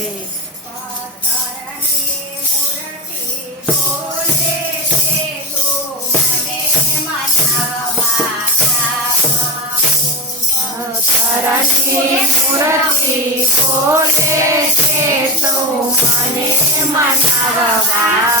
છે. પથ્થરની મૂર્તિ બોલે છે તો મને મનાવવા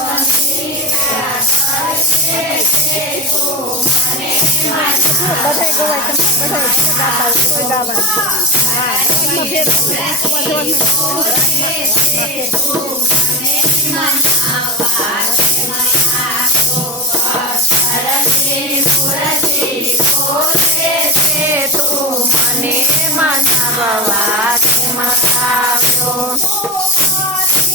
મનાવ્યો મને મનાડવા કે મનાવ્યો તારા માથા પર ભૂખ્યા છે તમે પેલા ગાઈ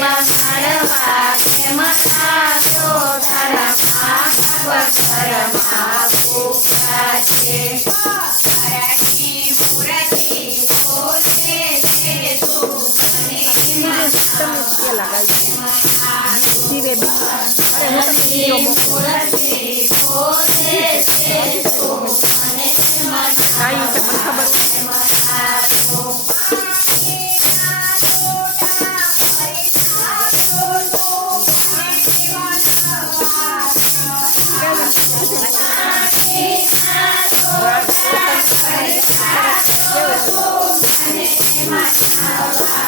Gracias. મૂર્તિ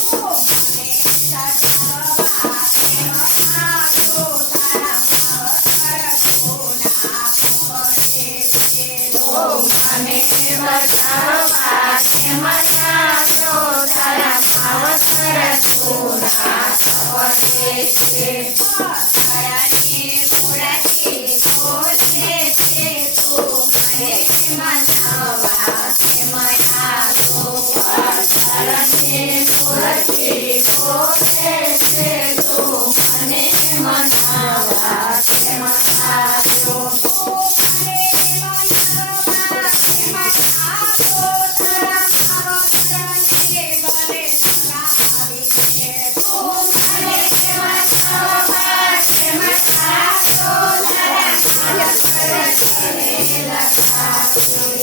છે તું મને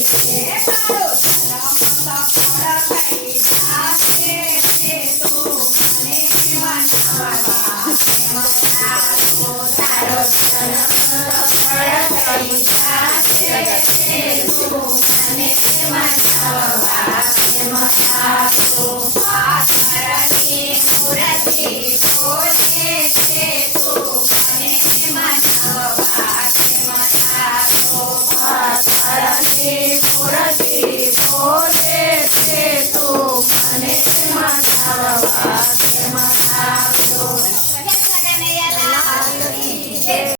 Hello.